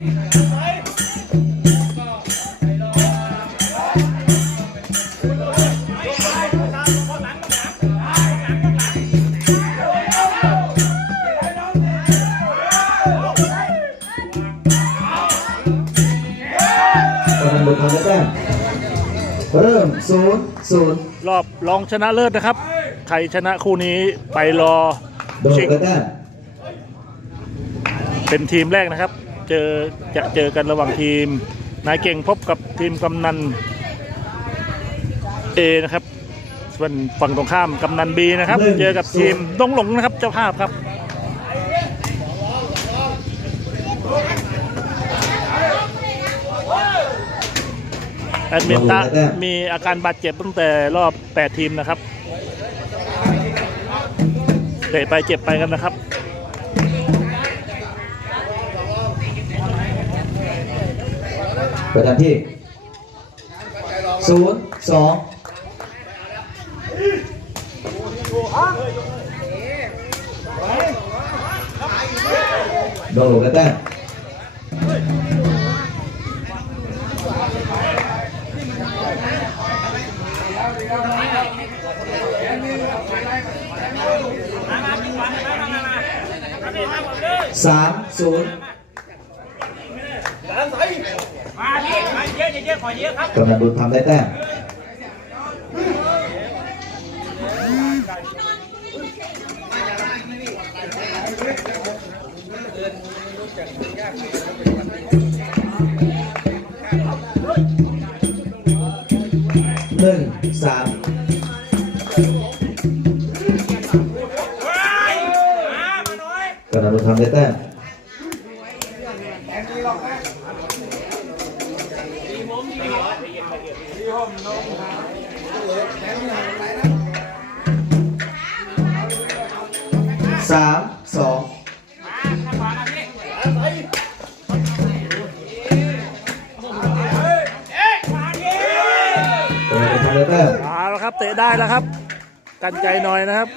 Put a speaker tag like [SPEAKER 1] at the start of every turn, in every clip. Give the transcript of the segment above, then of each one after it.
[SPEAKER 1] เริ่มศูนย์ศูนย์
[SPEAKER 2] รอบรองชนะเลิศนะครับ ใครชนะคู่นี้ไปรอ
[SPEAKER 1] โดน
[SPEAKER 2] ชิง
[SPEAKER 1] ได้แต้ม
[SPEAKER 2] เป็นทีมแรกนะครับ เจอจะเจอกันระหว่างทีม นายเก่งพบกับทีมกำนันเอนะครับ ส่วนฝั่งตรงข้ามกำนันบีนะครับ เจอกับทีมดงหลงนะครับเจ้าภาพครับแอดมินตะมีอาการบาดเจ็บตั้งแต่รอบ 8 ทีมนะครับเตะไปเจ็บไปกันนะครับ
[SPEAKER 1] ประจำที่ศูนย์สองโดนหลบได้แต้สามศูนย์
[SPEAKER 3] มาดิมาเยอะเยอะขอเยอะครับ
[SPEAKER 1] กำลังบุญทำได้แต้มหนึ่งสาม
[SPEAKER 3] มามาหน่อย
[SPEAKER 1] กำลังบุญทำได้แต้ม ต้ม
[SPEAKER 2] เอาละครับ เตะได้แล้วครับ กันใจหน่อยนะครับ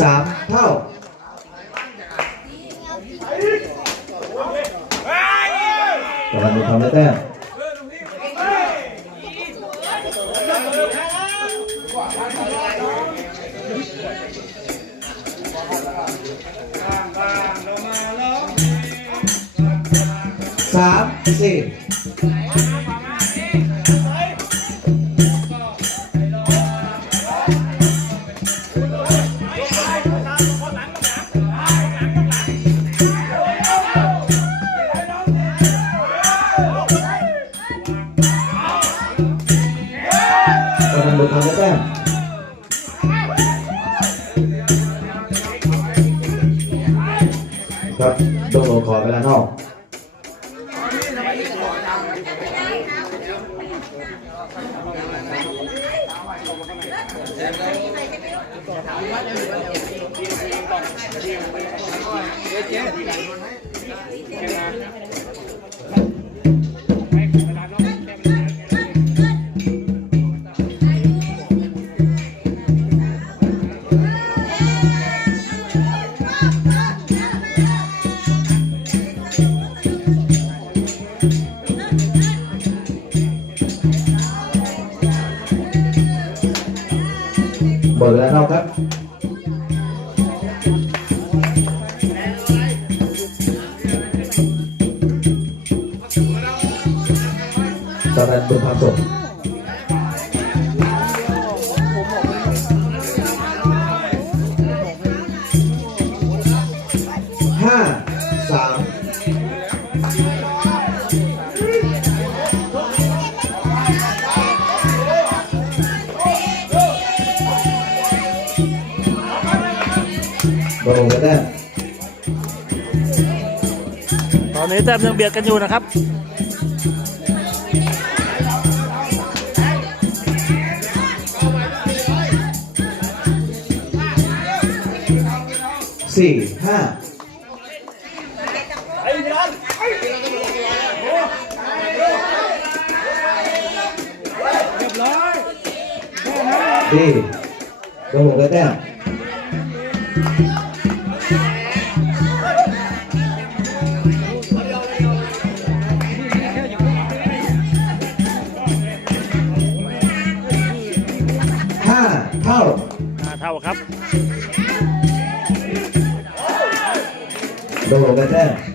[SPEAKER 1] สามเท่ากำลังบุญทำได้แต้ม สามสี่ บี
[SPEAKER 2] ยดกันอยู่นะครับ
[SPEAKER 1] สี่ห้าดีโดนหกได้แต้ม โดนห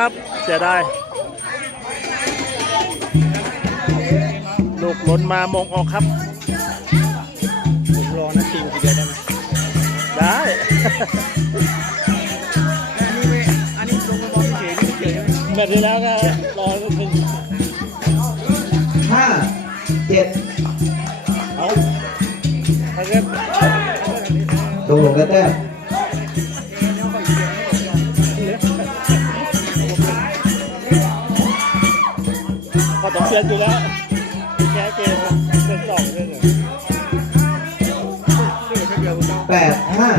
[SPEAKER 2] ครับ เสียดายลูกหล้นมามงออกครับ
[SPEAKER 3] ผมรอนะทีมทีเดียวได้ไหม
[SPEAKER 2] ได้
[SPEAKER 3] อันนี้ลงมาบอลเฉยไม่เฉย
[SPEAKER 2] แบบที่แล้วก็รอเป็น
[SPEAKER 1] ห้าเจ็ด
[SPEAKER 2] เอาถ้าเกิด
[SPEAKER 1] โดนหกได้
[SPEAKER 2] เชียร์อยู่แล้วแก้เกมเป็นสองเลยเหรอ
[SPEAKER 1] แปดห้า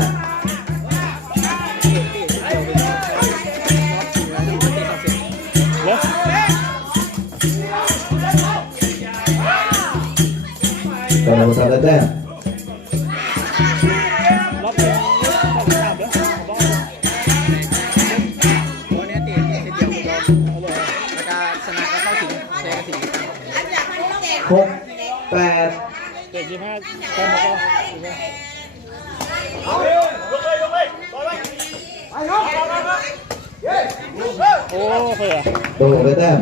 [SPEAKER 2] เด็
[SPEAKER 1] ก
[SPEAKER 2] ยี่
[SPEAKER 1] ห้า
[SPEAKER 2] แต้มมาก็โอ้เผื่อ
[SPEAKER 1] โดนหกได้แต้ม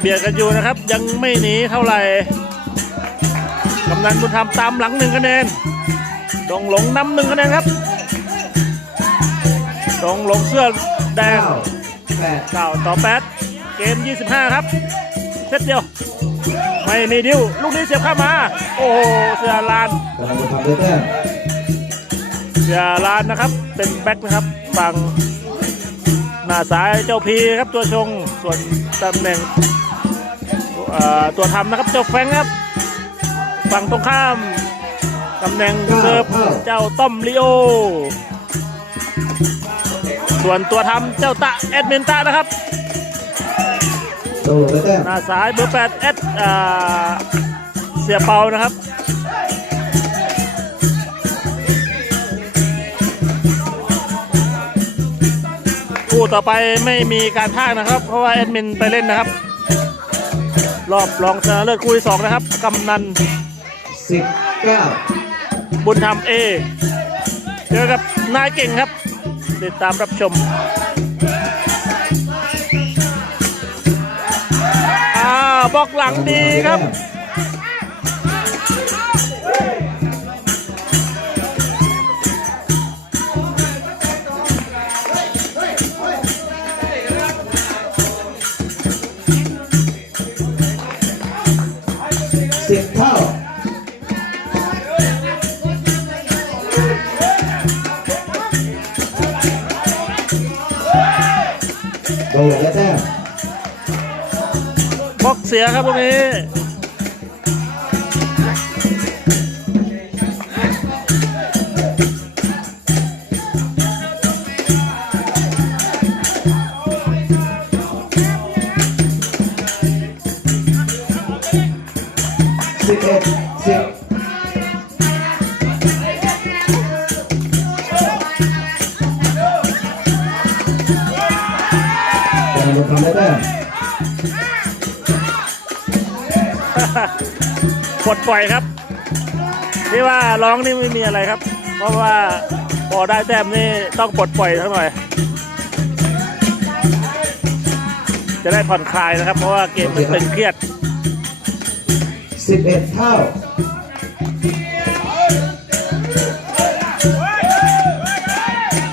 [SPEAKER 1] เบี
[SPEAKER 2] ยดกันอยู่นะครับ ยังไม่หนีเท่าไหร่กำนันบุญธรรมตามหลังหนึ่งคะแนนดงหลงนำหนึ่งคะแนนครับดงหลงเสื้อแดง
[SPEAKER 1] เก้าแปด
[SPEAKER 2] เก้าต่อแปดเกม 25 ครับเซตเดียว ไม่มีดิ้ว ลูกนี้เสียบเข้ามา โอ้โห เสือลาน
[SPEAKER 1] กำลังโดนทำได้แต้ม
[SPEAKER 2] เสือลานนะครับ เป็นแบ็คนะครับฝั่งหน้าซ้ายเจ้าพีครับตัวชง ส่วนตำแหน่งเอ่อ ตัวทำนะครับเจ้าแฟงครับ ฝั่งตรงข้ามตำแหน่งเซิร์ฟเจ้าต้อมลีโอ ส่วนตัวทำเจ้าตะแอดมินตะนะครับหน้าซ้ายเบอร์แปดเอสเสียเปานะครับคู่ต่อไปไม่มีการพากนะครับ เพราะว่าแอดมินไปเล่นนะครับ รอบรองชนะเลิศคู่ที่สองนะครับกำนัน
[SPEAKER 1] สิบเก้า
[SPEAKER 2] บุญธรรมเอเจอกับนายเก่งครับ ติดตามรับชมอ่าบอกหลังดีครับ
[SPEAKER 1] เสี
[SPEAKER 2] ยครับตรงนี้
[SPEAKER 1] ป
[SPEAKER 2] ลดปล่อยครับที่ว่าร้องนี่ไม่มีอะไรครับ เพราะว่าพอได้แต้มนี่ต้องปลดปล่อยสักหน่อย จะได้ผ่อนคลายนะครับ เพราะว่าเกมมันตึงเครียด
[SPEAKER 1] สิบเอ็ดเท่า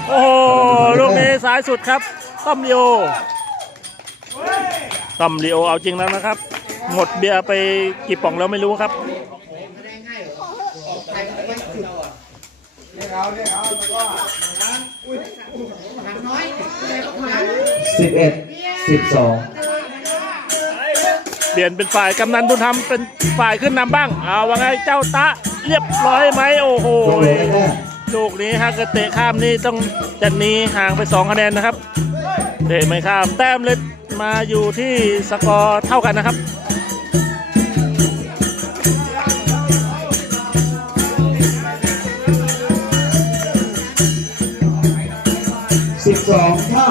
[SPEAKER 2] โอ้โหลูกนี้ซ้ายสุดครับต้อมลีโอต้อมลีโอเอาจริงแล้วนะครับ หมดเบียร์ไปกี่ป่องแล้วไม่รู้ครับ
[SPEAKER 1] สิบเอ็ดสิบสอง
[SPEAKER 2] เปลี่ยนเป็นฝ่ายกำนันบุญธรรมเป็นฝ่ายขึ้นนำบ้าง เอาว่าไงเจ้าตะเรียบร้อยไหมโอ้โห
[SPEAKER 1] โดนได้แต้ม
[SPEAKER 2] ลูกนี้ฮากเตะข้ามนี่ต้องจัดหนี้ห่างไป2คะแนนนะครับเตะไม่ข้ามแต้มเลยมาอยู่ที่สกอร์เท่ากันนะครับ
[SPEAKER 1] สิบสองเท่า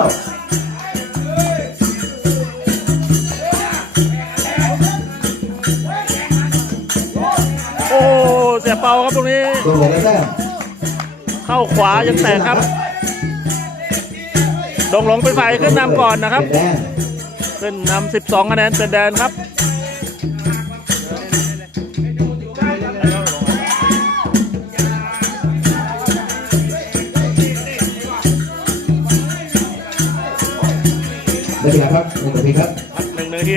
[SPEAKER 2] โอ้เสียเปาครับตรงนี้
[SPEAKER 1] โดนได้แต้ม
[SPEAKER 2] เข้าขวายังแตกครับ ดงหลงเป็นฝ่ายขึ้นนำก่อนนะครับ
[SPEAKER 1] เป็นแต้ม
[SPEAKER 2] ขึ้นนำ12คะแนนเป็นแดนครับ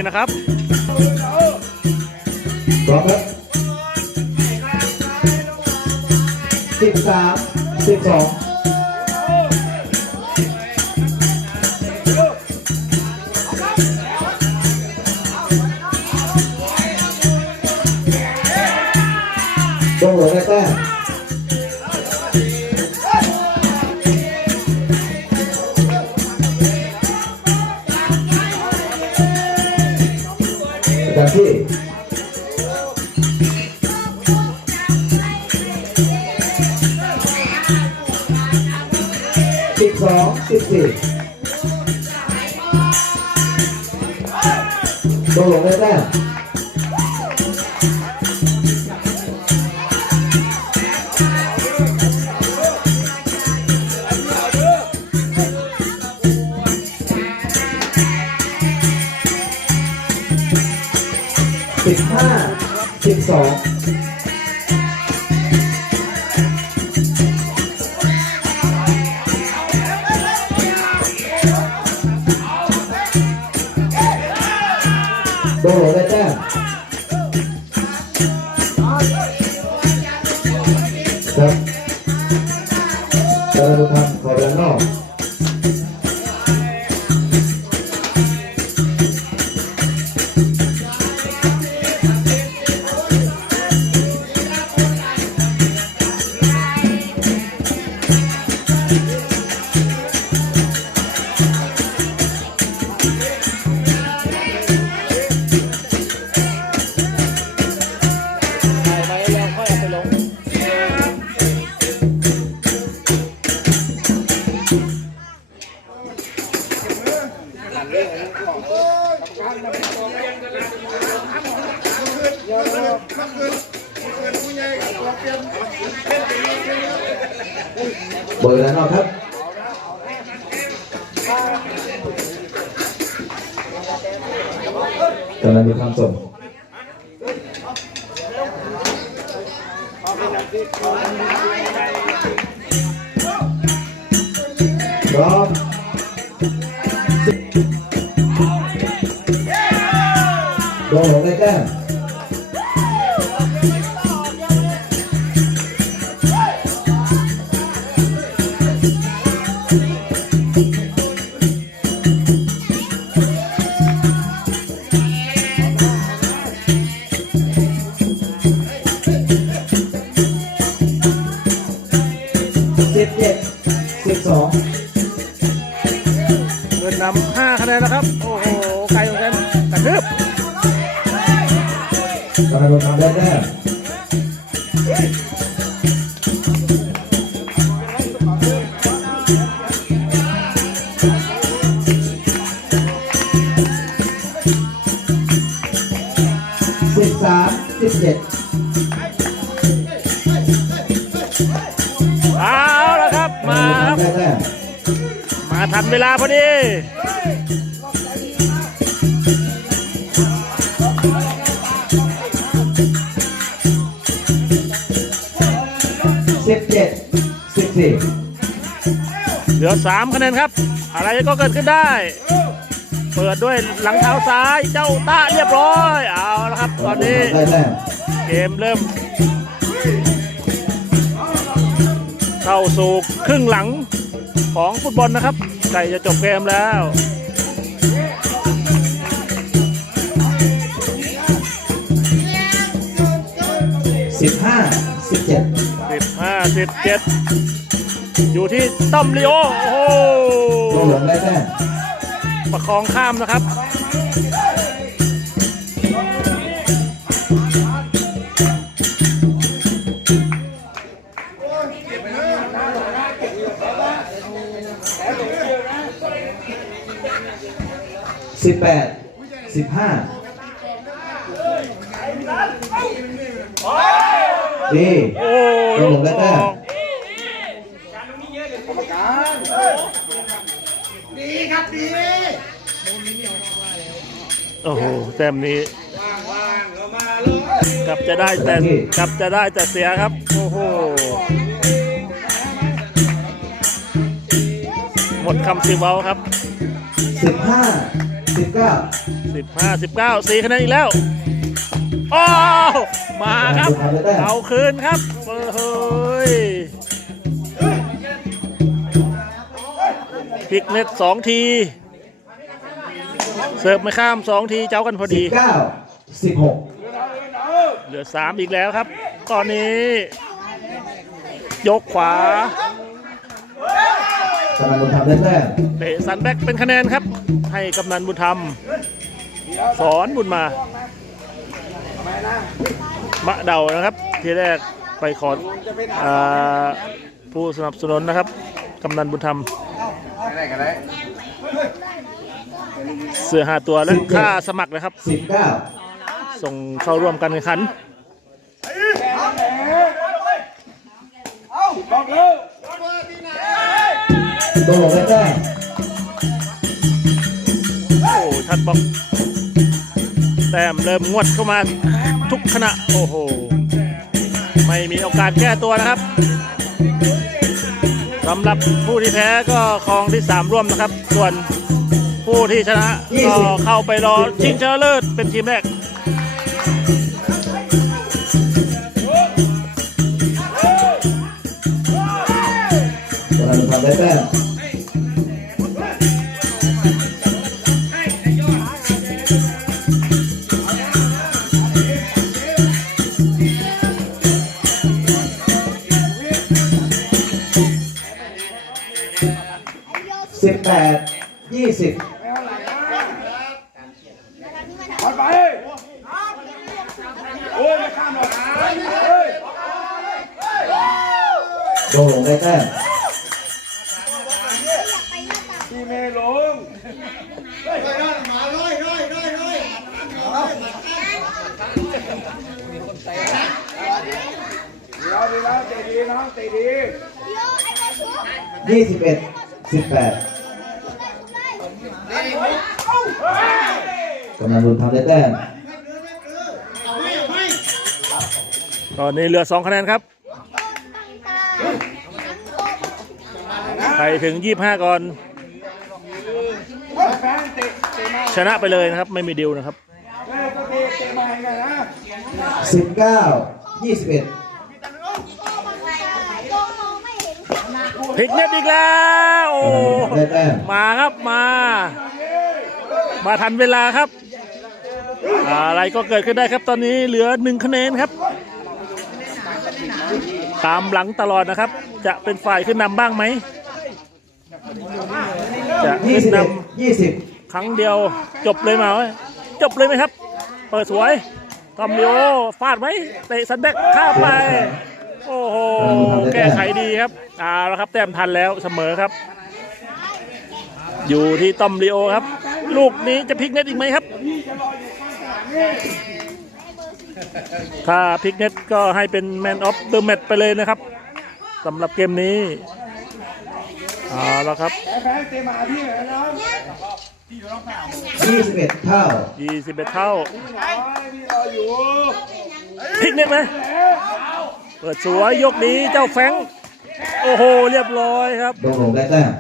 [SPEAKER 1] นะ
[SPEAKER 2] ครับ
[SPEAKER 1] พร้อมครับสิบสามสิบสองโดนได้แต้ สิ
[SPEAKER 2] เหลือ3คะแนนครับ อะไรก็เกิดขึ้นได้ เปิดด้วยหลังเท้าซ้ายเจ้าตาเรียบร้อย เอาละครับ ตอนนี้
[SPEAKER 1] ได้แต้ม
[SPEAKER 2] เกมเริ่ม เข้าสู่ครึ่งหลังของฟุตบอลนะครับใกล้จะจบเกมแล้ว
[SPEAKER 1] สิบห้าสิบเจ็ด
[SPEAKER 2] 15 17 อยู่ที่ต้อมลีโอ โอ้
[SPEAKER 1] โด
[SPEAKER 2] โห
[SPEAKER 1] นหลงได้แต้ม
[SPEAKER 2] ประคองข้ามนะครับ
[SPEAKER 1] สิบแปดสิบห้าดี
[SPEAKER 2] โอ้
[SPEAKER 1] โดนหลงได้แต้ม
[SPEAKER 2] โอ้โห แต้มนี้กลับจะได้แต่กลับจะได้แต่เสียครับ โอ้โห หมดคำสิบเว้าครับ
[SPEAKER 1] สิบห้าสิบเก้า
[SPEAKER 2] 15 19 4คะแนนอีกแล้วโอ้าวมาครับ เอาคืนครับเฮ้ยพลิกเน็ตสองที เสิร์ฟไม่ข้ามสองทีเจ้ากันพอ
[SPEAKER 1] สิ
[SPEAKER 2] ดี
[SPEAKER 1] บเก้าสิบหก
[SPEAKER 2] เหลือสามอีกแล้วครับ ตอนนี้ ยกขวากำ
[SPEAKER 1] ลังโดนทำได้แต้ม
[SPEAKER 2] เตะสันแบ็กเป็นคะแนนครับ ให้กำนันบุญธรรม สอนบุญมามะเดานะครับ ทีแรกไปขออาผู้สนับสนุนนะครับกำนันบุญธรรม เสือหาตัวและค่าสมัครนะครับ
[SPEAKER 1] สิบเก้า
[SPEAKER 2] ส่งเข้าร่วมการแข่งขัน
[SPEAKER 1] โดนหลงได้แต้ม
[SPEAKER 2] โอ้ทัดบอก แต้มเริ่มงวดเข้ามาทุกขณะ โอ้โห ไม่มีโอกาสแก้ตัวนะครับสำหรับผู้ที่แพ้ก็ครองที่ 3 ร่วมนะครับ ส่วน ผู้ที่ชนะ ก็เข้าไปรอชิงชนะเลิศเป็นทีมแรก
[SPEAKER 1] กำลังทำได้แต้มสิบแปดยี่สิบ
[SPEAKER 3] ยี่
[SPEAKER 1] สิบเอ็ดสิบแปดกำลังโดนทำได้แต้ม
[SPEAKER 2] ตอนนี้เหลือ2คะแนนครับ ใครถึง25ก่อน
[SPEAKER 3] แฟนเตะเตะมา
[SPEAKER 2] ชนะไปเลยนะครับ ไม่มีดิวนะครับ
[SPEAKER 3] เฮ้ยก็เตะเตะมาให้กันนะ
[SPEAKER 1] สิบเก้ายี่สิบเอ็ด
[SPEAKER 2] พลิกเน็ตอีกแล้วโอ้
[SPEAKER 1] กำลังโดนทำได้แต้ม
[SPEAKER 2] มาครับมา มาทันเวลาครับ อะไรก็เกิดขึ้นได้ครับตอนนี้เหลือหนึ่งคะแนนครับ ตามหลังตลอดนะครับ จะเป็นฝ่ายขึ้นนำบ้างไหมจะ
[SPEAKER 1] ยี่
[SPEAKER 2] ขึ้น
[SPEAKER 1] สิบ
[SPEAKER 2] น
[SPEAKER 1] เอ็ดยี่สิบำ
[SPEAKER 2] ครั้งเดียวจบเลยมาเว้ยจบเลยไหมครับ เปิดสวยตอมลิโอฟาดไว้เตะสันแบกข้ามไป โอ้โหแก้ไขดีครับเอาละครับแต้มทันแล้วเสมอครับ อยู่ที่ตอมลิโอครับ ลูกนี้จะพลิกเน็ตอีกไหมครับ ถ้าพลิกเน็ตก็ให้เป็นแมนออฟเดอะแมตไปเลยนะครับสำหรับเกมนี้เอาละครับ
[SPEAKER 1] 21เท่า
[SPEAKER 2] 21เท่าพลิกเน็ตไหม เปิดสวยยกนี้เจ้าแฟรงค์โอ้โหเรียบร้อยครับ
[SPEAKER 1] ดงหลงได้แต้ม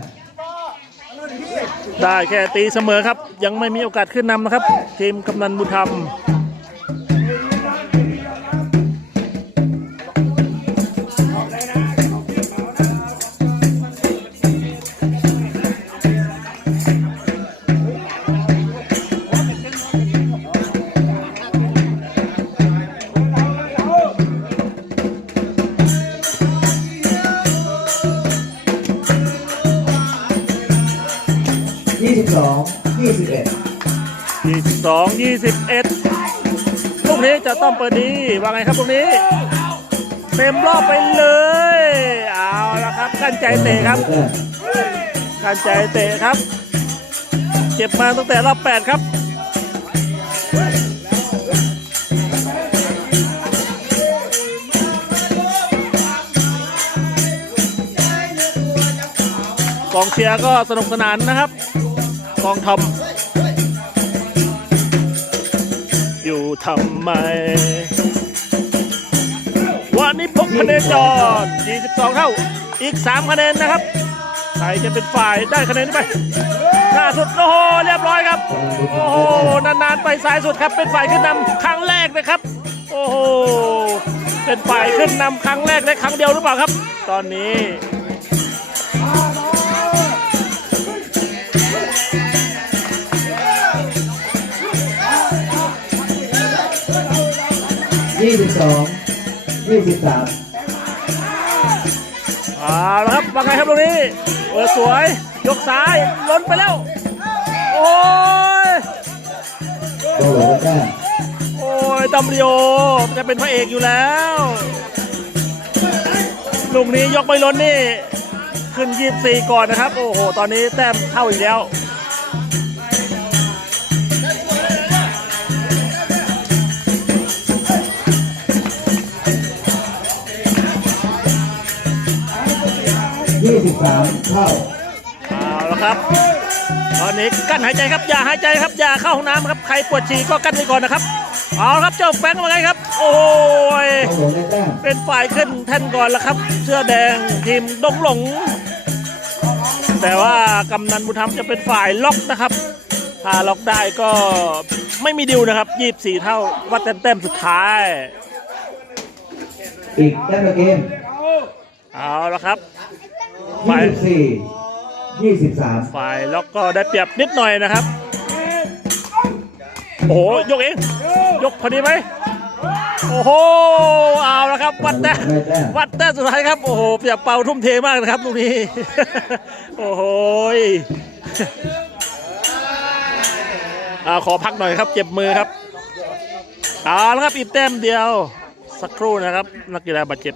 [SPEAKER 2] ได้แค่ตีเสมอครับ ยังไม่มีโอกาสขึ้นนำนะครับ ทีมกำนันบุญธรรม ว่าไงครับลูกนี้ เต็มรอบไปเลย เอาละครับ กั้นใจเตะครับ กั้นใจเตะครับเจ็บมาตั้งแต่รอบ8ครับกองเชียร์ก็สนุกสนานนะครับ กองทอมอยู่ทำไม นี้พกคะแนนจอด22 เท่า อีก 3 คะแนนนะครับ ใครจะเป็นฝ่ายได้คะแนนนี้ไปล่าสุดโอ้โหเรียบร้อยครับ โอ้โห นานๆ ไปสายสุดครับ เป็นฝ่ายขึ้นนำครั้งแรกนะครับ โอ้โห เป็นฝ่ายขึ้นนำครั้งแรกในครั้งเดียวหรือเปล่าครับ ตอนนี้
[SPEAKER 1] 22 23
[SPEAKER 2] เอาละครับว่าไงครับตรงนี้เปิดสวย ยกซ้ายล้นไปแล้ว โอ้ย
[SPEAKER 1] ดงหลงได้แต้ม
[SPEAKER 2] โอ้ยตัมริโอจะเป็นพระเอกอยู่แล้ว ลูกนี้ยกไปล้นนี่ ขึ้น 24 ก่อนนะครับ โอ้โห ตอนนี้แต้มเท่าอีกแล้ว
[SPEAKER 1] 23เท่า
[SPEAKER 2] เอาละครับ ตอนนี้กั้นหายใจครับอย่าหายใจครับอย่าเข้าห้องน้ำครับใครปวดฉี่ก็กั้นไว้ก่อนนะครับ เอาละครับเจ้าแฟรงค์ว่าไงครับ โอ้ย
[SPEAKER 1] ดงหลงได้แต้ม
[SPEAKER 2] เป็นฝ่ายขึ้นแท่นก่อนแล้วครับ เสื้อแดงทีมดงหลง แต่ว่ากำนันบุญธรรมจะเป็นฝ่ายล็อกนะครับ ถ้าล็อกได้ก็ไม่มีดิวนะครับยีบสี่เท่าวัดแต้มๆสุดท้าย
[SPEAKER 1] อีกแต้มละเกม
[SPEAKER 2] เอาละครับ ฝ่าย
[SPEAKER 1] 24 23
[SPEAKER 2] ฝ่ายล็อกก็ได้เปรียบนิดหน่อยนะครับ โอ้โห ยกเอง ยกพอดีไหมโอ้โห เอาละครับ วัดแต้ม
[SPEAKER 1] ได้แต้ม
[SPEAKER 2] วัดแต้มสุดท้ายครับ โอ้โห เปียกเป่าทุ่มเทมากนะครับตรงนี้ โอ้โหยอ่าขอพักหน่อยครับ เจ็บมือครับ เอาละครับอีกแต้มเดียว สักครู่นะครับ นักกีฬาบาดเจ็บ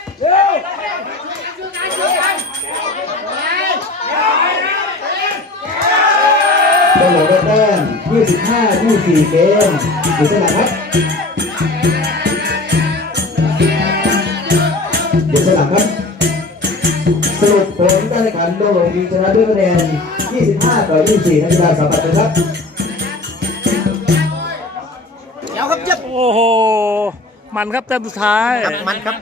[SPEAKER 1] หลงได้แต้ม25 24เกมอยู่สนามครับอยู่สนามครับ สรุปผลการแข่งขันดงหลงยิงชนะด้วยคะแนน 25 ต่อ 24นักกีฬาสัมผัสนะครับ
[SPEAKER 3] เดี๋ยวครับเจ็บ
[SPEAKER 2] โอ้โห มันครับแต้มสุดท้าย
[SPEAKER 3] มันครับ